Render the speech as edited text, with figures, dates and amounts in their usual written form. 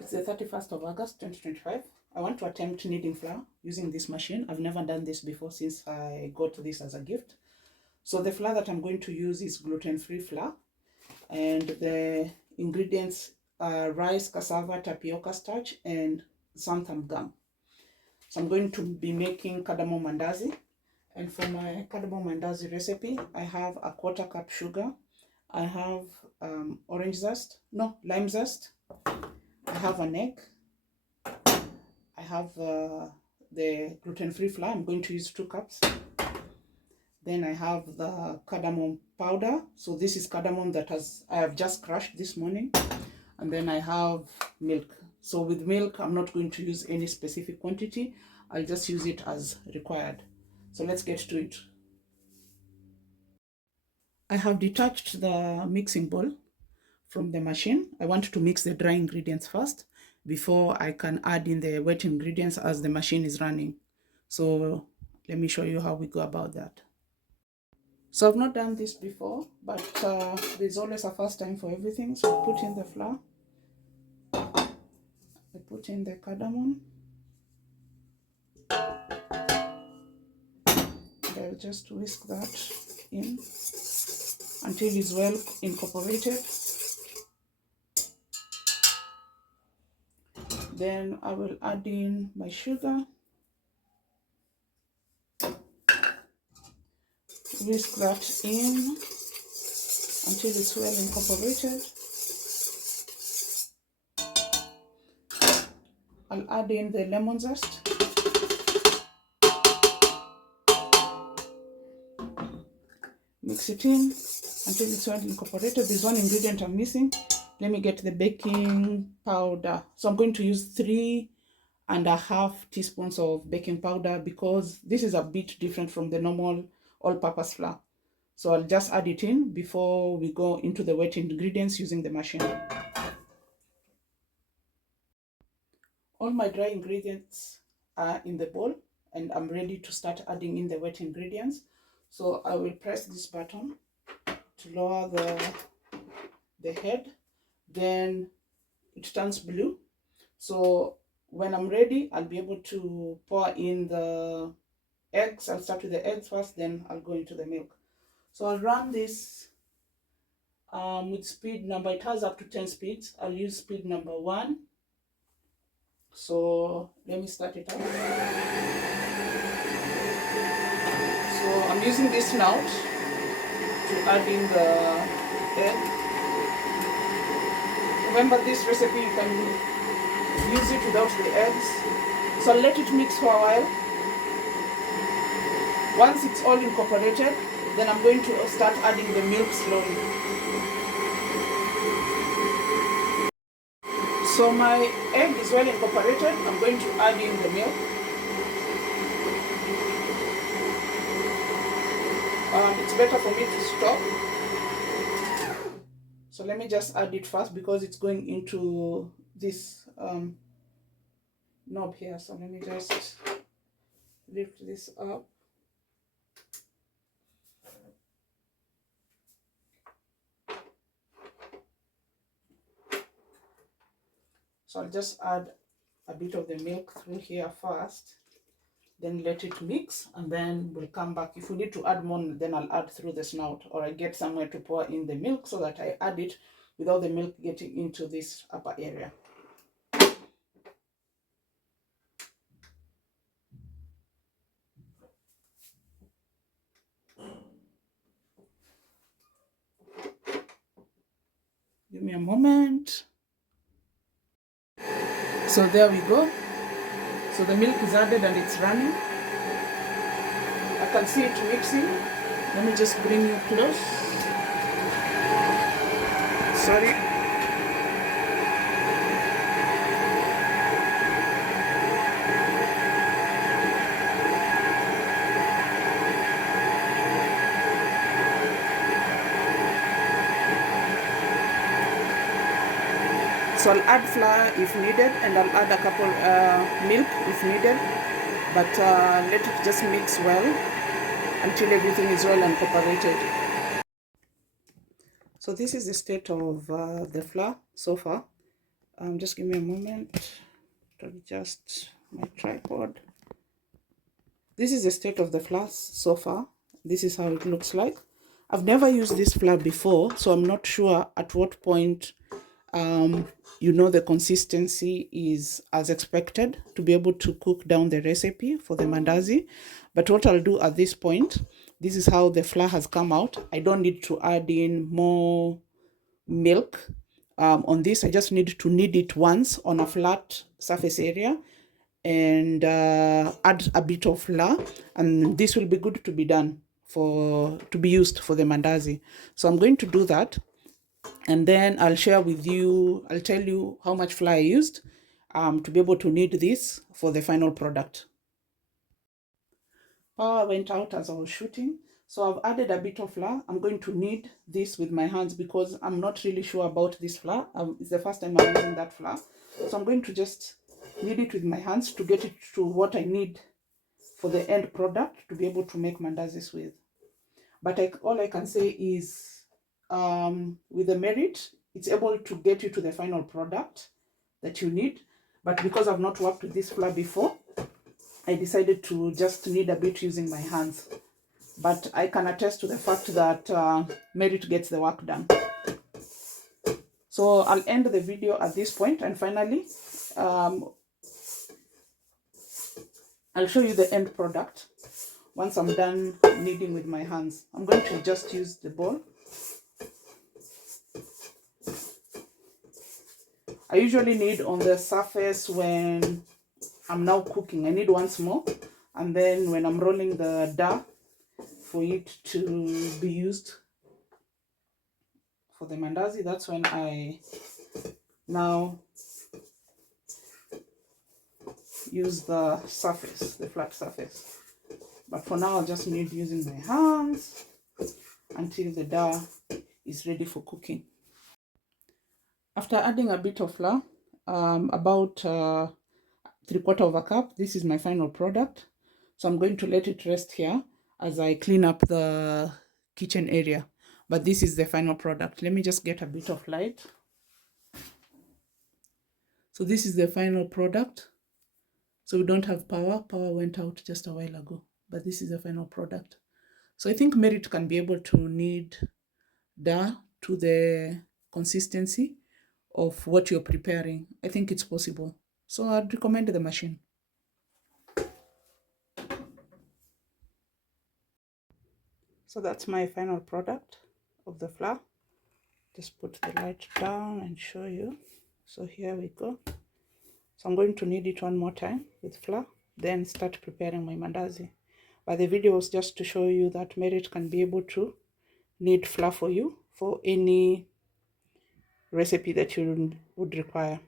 It's the 31st of August 2025. I want to attempt kneading flour using this machine. I've never done this before since I got this as a gift. So the flour that I'm going to use is gluten-free flour, and the ingredients are rice, cassava, tapioca starch, and xanthan gum. So I'm going to be making cardamom mandazi. And for my cardamom mandazi recipe, I have a 1/4 cup sugar. I have lime zest. I have an egg. I have the gluten-free flour. I'm going to use 2 cups. Then I have the cardamom powder. So this is cardamom that I have just crushed this morning. And then I have milk. So with milk, I'm not going to use any specific quantity. I'll just use it as required. So let's get to it. I have detached the mixing bowl from the machine. I want to mix the dry ingredients first before I can add in the wet ingredients as the machine is running. So let me show you how we go about that. So I've not done this before, but there's always a first time for everything. So I put in the flour, I put in the cardamom, and I'll just whisk that in until it's well incorporated. Then I will add in my sugar, whisk that in until it's well incorporated. I'll add in the lemon zest. Mix it in until it's well incorporated. There's one ingredient I'm missing. Let me get the baking powder. So I'm going to use 3.5 teaspoons of baking powder because this is a bit different from the normal all-purpose flour. So I'll just add it in before we go into the wet ingredients using the machine. All my dry ingredients are in the bowl and I'm ready to start adding in the wet ingredients. So I will press this button to lower the head. Then it turns blue. So when I'm ready, I'll be able to pour in the eggs. I'll start with the eggs first, then I'll go into the milk. So I'll run this with speed number. It has up to 10 speeds. I'll use speed number 1. So let me start it up. So I'm using this snout to add in the egg. Remember, this recipe you can use it without the eggs. So I'll let it mix for a while. Once it's all incorporated, then I'm going to start adding the milk slowly. So my egg is well incorporated. I'm going to add in the milk. It's better for me to stop. So let me just add it first because it's going into this knob here. So let me just lift this up. So I'll just add a bit of the milk through here first, then let it mix, and then we'll come back. If we need to add more, then I'll add through the snout, or I get somewhere to pour in the milk so that I add it without the milk getting into this upper area. Give me a moment. So there we go. So the milk is added and it's running. I can see it mixing. Let me just bring you close. Sorry. So I'll add flour if needed, and I'll add a couple milk if needed, but let it just mix well until everything is well incorporated. So this is the state of the flour so far. Just give me a moment to adjust my tripod. This is the state of the flour so far. This is how it looks like. I've never used this flour before, so I'm not sure at what point the consistency is as expected to be able to cook down the recipe for the mandazi. But what I'll do at this point, this is how the flour has come out. I don't need to add in more milk on this. I just need to knead it once on a flat surface area and add a bit of flour, and this will be good to be done to be used for the mandazi. So I'm going to do that, and then I'll tell you how much flour I used to be able to knead this for the final product. Power went out as I was shooting, so I've added a bit of flour. I'm going to knead this with my hands because I'm not really sure about this flour. It's the first time I'm using that flour, so I'm going to just knead it with my hands to get it to what I need for the end product to be able to make mandazis with. But all I can say is with the merrit, it's able to get you to the final product that you need. But because I've not worked with this flour before, I decided to just knead a bit using my hands. But I can attest to the fact that merrit gets the work done. So I'll end the video at this point, and finally I'll show you the end product once I'm done kneading with my hands. I'm going to just use the bowl. I usually knead on the surface when I'm now cooking. I knead once more, and then when I'm rolling the dough for it to be used for the mandazi, that's when I now use the surface, the flat surface. But for now, I'll just knead using my hands until the dough is ready for cooking. After adding a bit of flour, about 3/4 of a cup, this is my final product. So I'm going to let it rest here as I clean up the kitchen area. But this is the final product. Let me just get a bit of light. So this is the final product. So we don't have power. Power went out just a while ago. But this is the final product. So I think merrit can be able to knead dough to the consistency of what you're preparing. I think it's possible. So I'd recommend the machine. So that's my final product of the flour. Just put the light down and show you. So here we go. So I'm going to knead it one more time with flour, then start preparing my mandazi. But the video was just to show you that merrit can be able to knead flour for you for any recipe that you would require.